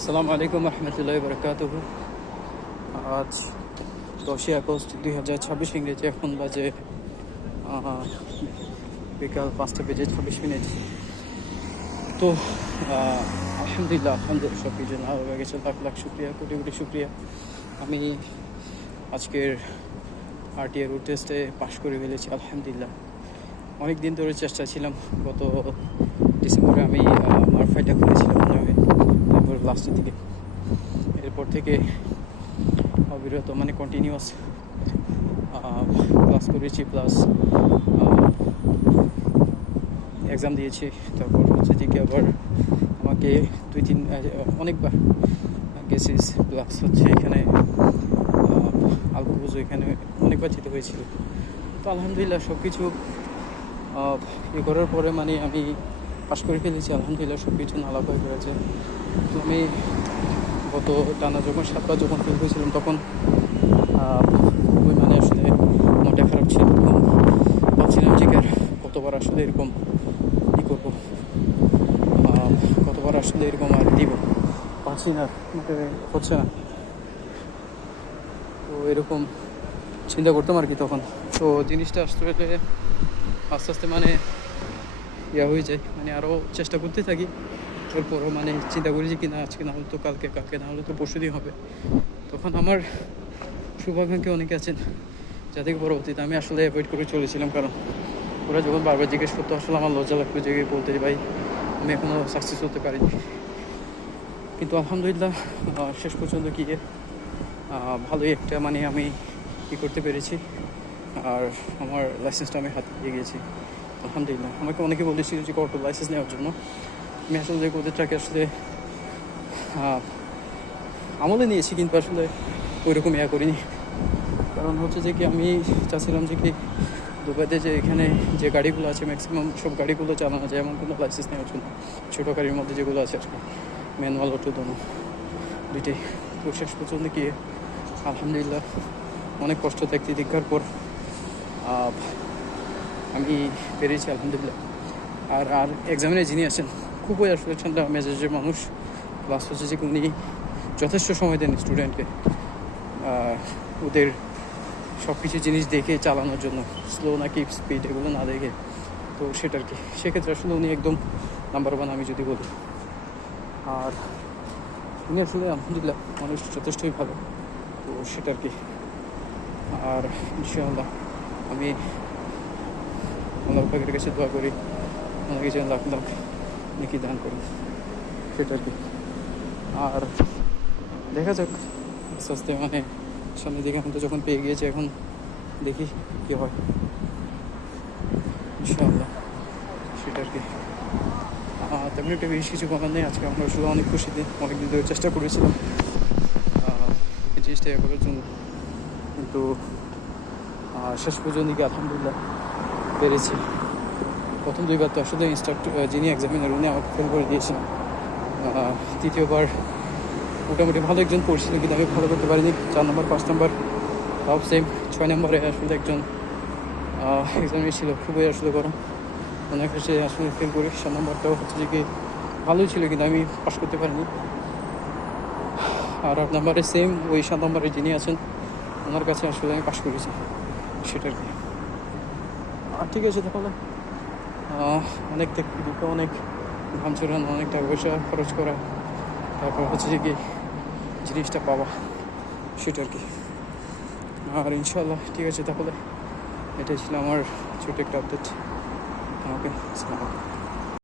আসসালামু আলাইকুম রহমতুল্লাহি বারাকাতুহু। আজ 10ই আগস্ট 2026 ইংরেজি। এখন বাজে বিকাল 5টা বেজে 26 মিনিট। তো আলহামদুলিল্লাহ সব কিছু না হয়ে গেছে। লাখ লাখ শুক্রিয়া, কোটি কোটি শুক্রিয়া। আমি আজকের RTA রোড টেস্টে পাশ করে ফেলেছি আলহামদুলিল্লাহ। অনেক দিন ধরে চেষ্টা ছিলাম। গত ডিসেম্বরে আমি মারফাইটা করেছিলাম নভেম্বর লাস্টের দিকে। এরপর থেকে অবিরত কন্টিনিউয়াস ক্লাস করেছি, প্লাস এক্সাম দিয়েছি। তারপর হচ্ছে যে কি আবার আমাকে অনেকবার গেসিস, প্লাস হচ্ছে এখানে আলকুজ, এখানে অনেকবার যেতে হয়েছিল। তো আলহামদুলিল্লাহ সব কিছু করার পরে আমি পাশ করে ফেলেছি আলহামদুলিল্লাহ। সব কিছু নালা হয়ে গেছে। তো আমি গত টানা যখন 7বার যখন ফেল হয়েছিলাম তখন খুবই আসলে মনটা খারাপ ছিল। ভাবছিলাম যে কতবার আসলে এরকম করবো, কতবার আসলে এরকম আর দিব, পারছি না, হচ্ছে না। তো এরকম চিন্তা করতাম আর কি তখন। তো জিনিসটা আসলে আস্তে আস্তে হয়ে যায়, আরও চেষ্টা করতে থাকি। তারপরও চিন্তা করি যে কি না, আজকে না হলে তো কালকে, কালকে না হলে তো পরশুদিন হবে। তখন আমার শুভাকাঙ্ক্ষী অনেকে আছেন যাদেরকে পরবর্তীতে আমি আসলে অ্যাভয়েড করে চলেছিলাম, কারণ ওরা যখন বারবার জিজ্ঞেস করতো আসলে আমার লজ্জা লাগতো যে বলতে যে ভাই আমি এখনও সাকসেস হতে পারিনি। কিন্তু আলহামদুলিল্লাহ শেষ পর্যন্ত গিয়ে ভালোই একটা আমি করতে পেরেছি। আর আমার লাইসেন্সটা আমি হাতে দিয়ে গিয়েছি আলহামদুলিল্লাহ। আমাকে অনেকে বলেছিল যে অটো লাইসেন্স নেওয়ার জন্য। আমি আসলে ওদের ট্রাকে আসলে আমলে নিয়েছি, কিন্তু আসলে ওইরকম করিনি। কারণ হচ্ছে যে কি আমি চাচ্ছিলাম যে কি দুবাইতে যে এখানে যে গাড়িগুলো আছে ম্যাক্সিমাম সব গাড়িগুলো চালানো যায় এমন কোনো লাইসেন্স নেওয়ার জন্য। ছোটো গাড়ির মধ্যে যেগুলো আছে আজকে ম্যানুয়াল, অটো দোনো দুইটাই। তো শেষ পর্যন্ত গিয়ে আলহামদুলিল্লাহ অনেক কষ্ট দেখতে দীক্ষার পর আমি পেরেছি আলহামদুলিল্লাহ। আর এক্সামিনে যিনি আছেন খুবই আসলে ঠান্ডা মেজাজের মানুষ, প্লাস হচ্ছে যে উনি যথেষ্ট সময় দেন স্টুডেন্টকে ওদের সব কিছু জিনিস দেখে চালানোর জন্য, স্লো নাকি স্পিড এগুলো না দেখে। তো সেটার কি সেক্ষেত্রে আসলে উনি একদম নাম্বার 1 আমি যদি বলি। আর উনি আসলে আলহামদুলিল্লাহ মানুষ যথেষ্টই ভালো। তো সেটার কি। আর ইনশাআল্লাহ আমি আল্লাহ পাকের কাছে দোয়া করি ওনাকে যেন লাখ লাখ নেকি দান করি, সেটার কি। আর দেখা যাক আস্তে আস্তে সামনের দিকে এখন তো যখন পেয়ে গিয়েছে, এখন দেখি কী হয় ইনশাআল্লাহ, সেটার কি। তেমন একটা বেশি কিছু বলার নেই। আজকে আমরা শুধু অনেক খুশি দিন, অনেকদিন ধরে চেষ্টা করেছিলাম এই জিনিসটা করার জন্য, কিন্তু শেষ পর্যন্ত কি আলহামদুলিল্লাহ পেরেছি। প্রথম 2বার তো আসলে ইনস্ট্রাক্টর যিনি এক্সামিনার উনি আমাকে ফেল করে দিয়েছিলেন। তৃতীয়বার মোটামুটি ভালো একজন পড়ছিল, কিন্তু আমি ভালো করতে পারিনি। 4 নম্বর 5 নম্বর তাও সেম। 6 নম্বরে আসলে একজন এক্সামিনার ছিল, খুবই আসলে গরম, ওনার কাছে আসলে ফেল করি। 7 নম্বরটাও হচ্ছে যে কি ভালোই ছিল, কিন্তু আমি পাস করতে পারিনি। আর 8 নম্বরে সেম ওই 7 নম্বরে যিনি আছেন ওনার কাছে আসলে আমি পাস করেছি, সেটার কি। আর ঠিক আছে, তাহলে অনেক দুঃখ, অনেক ঘাম ছড়ানো, অনেক টাকা পয়সা খরচ করা, তারপর হচ্ছে যে কি জিনিসটা পাওয়া, সেটার কি। আর ইনশাআল্লাহ ঠিক আছে, তাহলে এটাই ছিল আমার ছোট একটা আপডেট। ওকে, আসসালামু আলাইকুম।